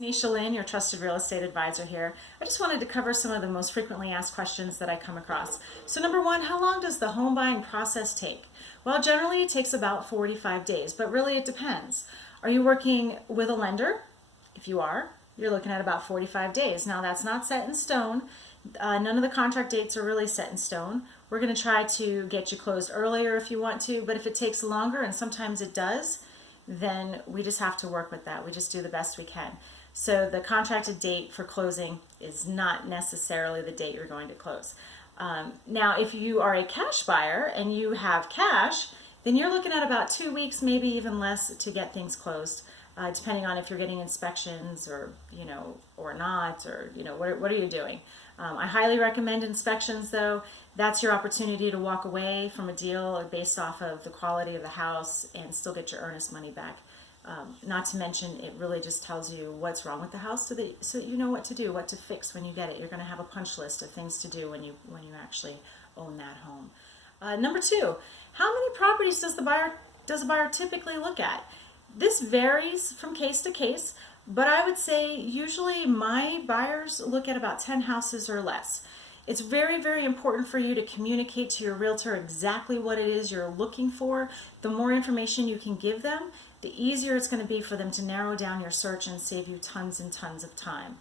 Nisha Lynn, your trusted real estate advisor here. I just wanted to cover some of the most frequently asked questions that I come across. So number one, how long does the home buying process take? Well, generally it takes about 45 days, but really it depends. Are you working with a lender? If you are, you're looking at about 45 days. Now that's not set in stone. None of the contract dates are really set in stone. We're going to try to get you closed earlier if you want to, but if it takes longer, and sometimes it does, then we just have to work with that. We just do the best we can. So the contracted date for closing is not necessarily the date you're going to close. Now, if you are a cash buyer and you have cash, then you're looking at about 2 weeks, maybe even less, to get things closed, depending on if you're getting inspections or not, or what are you doing. I highly recommend inspections, though. That's your opportunity to walk away from a deal based off of the quality of the house and still get your earnest money back. Not to mention, it really just tells you what's wrong with the house, so that you know what to do, what to fix when you get it. You're going to have a punch list of things to do when you actually own that home. Number two, how many properties does a buyer typically look at? This varies from case to case, but I would say usually my buyers look at about 10 houses or less. It's very, very important for you to communicate to your realtor exactly what it is you're looking for. The more information you can give them, the easier it's going to be for them to narrow down your search and save you tons and tons of time.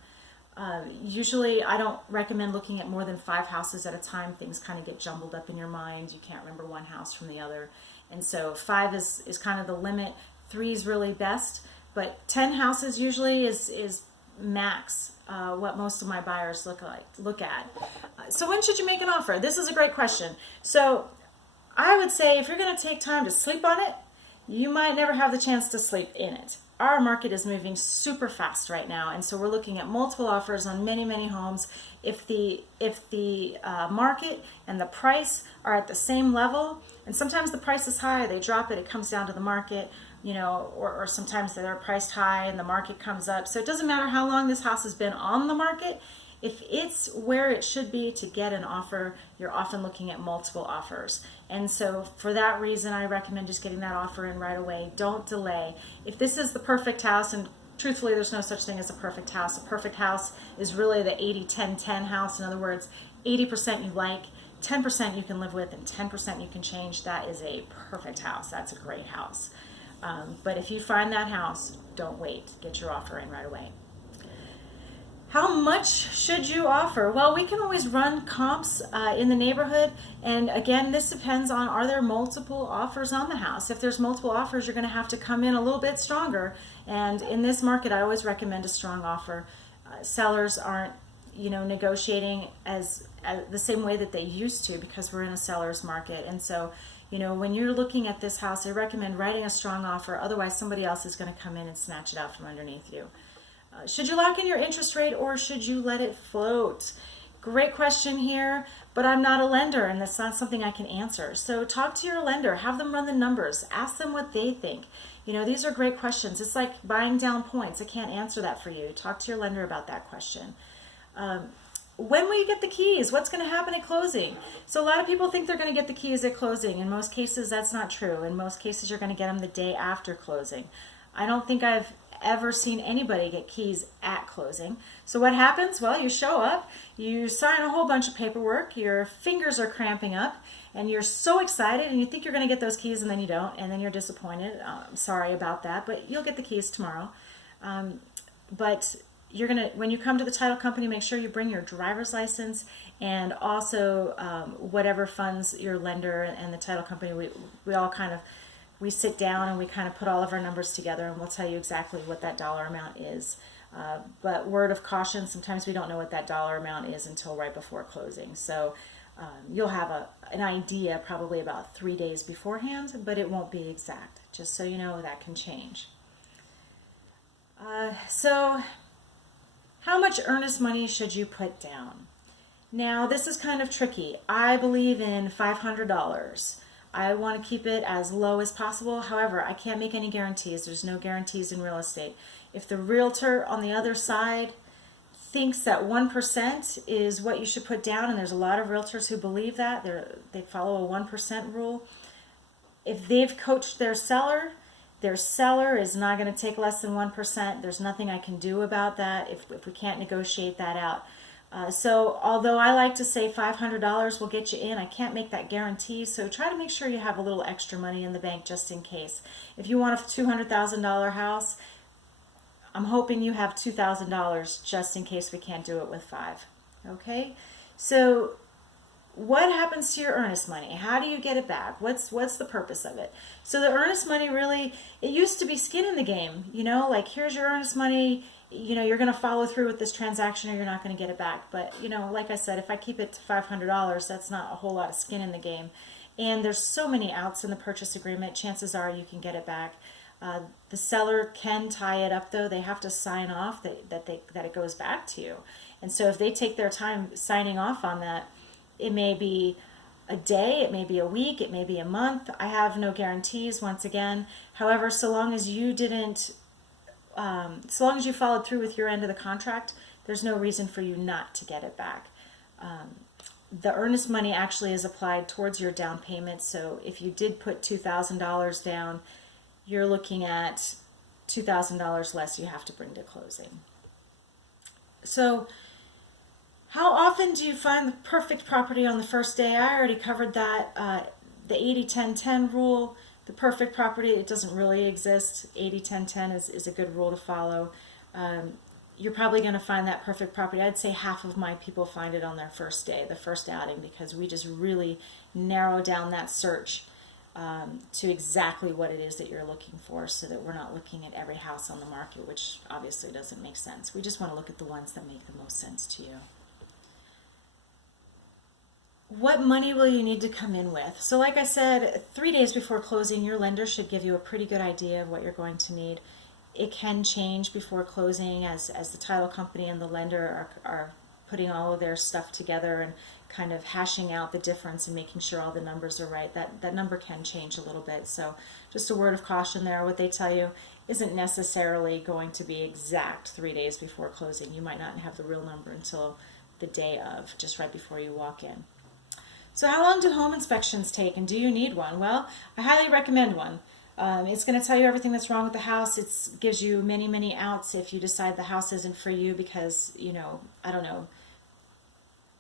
Usually I don't recommend looking at more than 5 houses at a time. Things kind of get jumbled up in your mind. You can't remember one house from the other. And so 5 is kind of the limit. 3 is really best. But 10 houses usually is max, what most of my buyers look at. So when should you make an offer? This is a great question. So I would say if you're going to take time to sleep on it, you might never have the chance to sleep in it. Our market is moving super fast right now, and so we're looking at multiple offers on many, many homes. If the market and the price are at the same level, and sometimes the price is high, they drop it, it comes down to the market, or sometimes they're priced high and the market comes up. So it doesn't matter how long this house has been on the market. If it's where it should be to get an offer, you're often looking at multiple offers. And so for that reason, I recommend just getting that offer in right away. Don't delay. If this is the perfect house, and truthfully, there's no such thing as a perfect house. A perfect house is really the 80-10-10 house. In other words, 80% you like, 10% you can live with, and 10% you can change. That is a perfect house. That's a great house. But if you find that house, don't wait. Get your offer in right away. How much should you offer? Well, we can always run comps in the neighborhood, and again, this depends on, are there multiple offers on the house? If there's multiple offers, you're going to have to come in a little bit stronger, and in this market, I always recommend a strong offer. Sellers aren't, negotiating as the same way that they used to, because we're in a seller's market, and so, when you're looking at this house, I recommend writing a strong offer. Otherwise, somebody else is going to come in and snatch it out from underneath you. Should you lock in your interest rate, or should you let it float? Great question here, but I'm not a lender, and that's not something I can answer. So talk to your lender, have them run the numbers, ask them what they think. These are great questions. It's like buying down points. I can't answer that for you. Talk to your lender about that question. When will you get the keys? What's going to happen at closing? So a lot of people think they're going to get the keys at closing. In most cases, that's not true. In most cases, you're going to get them the day after closing. I don't think I've ever seen anybody get keys at closing. So what happens? Well, you show up, you sign a whole bunch of paperwork, your fingers are cramping up, and you're so excited, and you think you're going to get those keys, and then you don't, and then you're disappointed. I'm sorry about that, but you'll get the keys tomorrow. But when you come to the title company, make sure you bring your driver's license, and also whatever funds your lender and the title company. We sit down and we kind of put all of our numbers together, and we'll tell you exactly what that dollar amount is. But word of caution, sometimes we don't know what that dollar amount is until right before closing. So you'll have an idea probably about 3 days beforehand, but it won't be exact. Just so you know, that can change. So how much earnest money should you put down? Now, this is kind of tricky. I believe in $500. I want to keep it as low as possible. However, I can't make any guarantees. There's no guarantees in real estate. If the realtor on the other side thinks that 1% is what you should put down, and there's a lot of realtors who believe that, they follow a 1% rule. If they've coached their seller, Their seller is not going to take less than 1%. There's nothing I can do about that if we can't negotiate that out. So although I like to say $500 will get you in, I can't make that guarantee. So try to make sure you have a little extra money in the bank just in case. If you want a $200,000 house, I'm hoping you have $2,000 just in case we can't do it with five. Okay? So what happens to your earnest money? How do you get it back? What's the purpose of it? So the earnest money really, it used to be skin in the game, like here's your earnest money, you're going to follow through with this transaction or you're not going to get it back. But, like I said, if I keep it to $500, that's not a whole lot of skin in the game. And there's so many outs in the purchase agreement, chances are you can get it back. The seller can tie it up though. They have to sign off that it goes back to you. And so if they take their time signing off on that, it may be a day, it may be a week, it may be a month. I have no guarantees once again. However, so long as you followed through with your end of the contract, there's no reason for you not to get it back. The earnest money actually is applied towards your down payment. So if you did put $2,000 down, you're looking at $2,000 less you have to bring to closing. So how often do you find the perfect property on the first day? I already covered that. The 80-10-10 rule, the perfect property, it doesn't really exist. 80-10-10 is a good rule to follow. You're probably going to find that perfect property. I'd say half of my people find it on their first day, the first outing, because we just really narrow down that search to exactly what it is that you're looking for, so that we're not looking at every house on the market, which obviously doesn't make sense. We just want to look at the ones that make the most sense to you. What money will you need to come in with? So like I said, 3 days before closing, your lender should give you a pretty good idea of what you're going to need. It can change before closing as the title company and the lender are putting all of their stuff together and kind of hashing out the difference and making sure all the numbers are right. That number can change a little bit. So just a word of caution there. What they tell you isn't necessarily going to be exact 3 days before closing. You might not have the real number until the day of, just right before you walk in. So how long do home inspections take, and do you need one? Well, I highly recommend one. It's going to tell you everything that's wrong with the house. It gives you many, many outs if you decide the house isn't for you because, I don't know,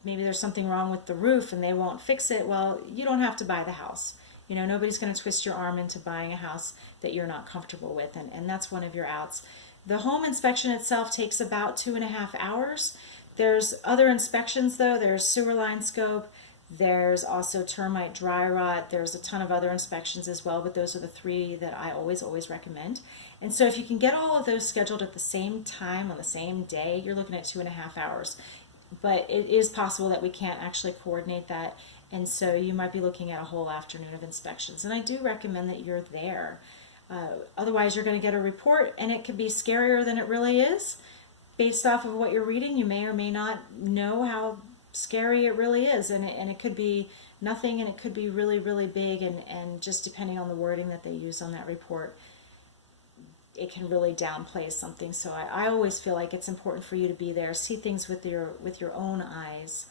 maybe there's something wrong with the roof and they won't fix it. Well, you don't have to buy the house. Nobody's going to twist your arm into buying a house that you're not comfortable with, and that's one of your outs. The home inspection itself takes about 2.5 hours. There's other inspections, though. There's sewer line scope. There's also termite dry rot. There's a ton of other inspections as well, but those are the 3 that I always recommend. And so if you can get all of those scheduled at the same time on the same day, you're looking at 2.5 hours. But it is possible that we can't actually coordinate that, and so you might be looking at a whole afternoon of inspections. And I do recommend that you're there. Otherwise, you're going to get a report, and it could be scarier than it really is. Based off of what you're reading, you may or may not know how scary it really is, and it could be nothing, and it could be really, really big, and just depending on the wording that they use on that report, it can really downplay something. So I always feel like it's important for you to be there, see things with your own eyes.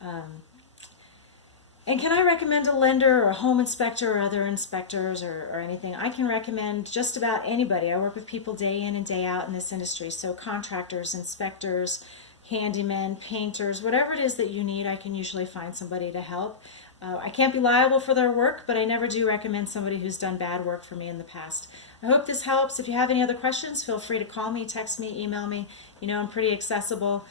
And can I recommend a lender or a home inspector or other inspectors or anything? I can recommend just about anybody. I work with people day in and day out in this industry, so contractors, inspectors, handymen, painters, whatever it is that you need, I can usually find somebody to help. I can't be liable for their work, but I never do recommend somebody who's done bad work for me in the past. I hope this helps. If you have any other questions, feel free to call me, text me, email me. I'm pretty accessible.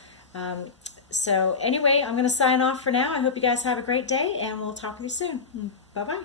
So anyway, I'm going to sign off for now. I hope you guys have a great day, and we'll talk with you soon. Bye-bye.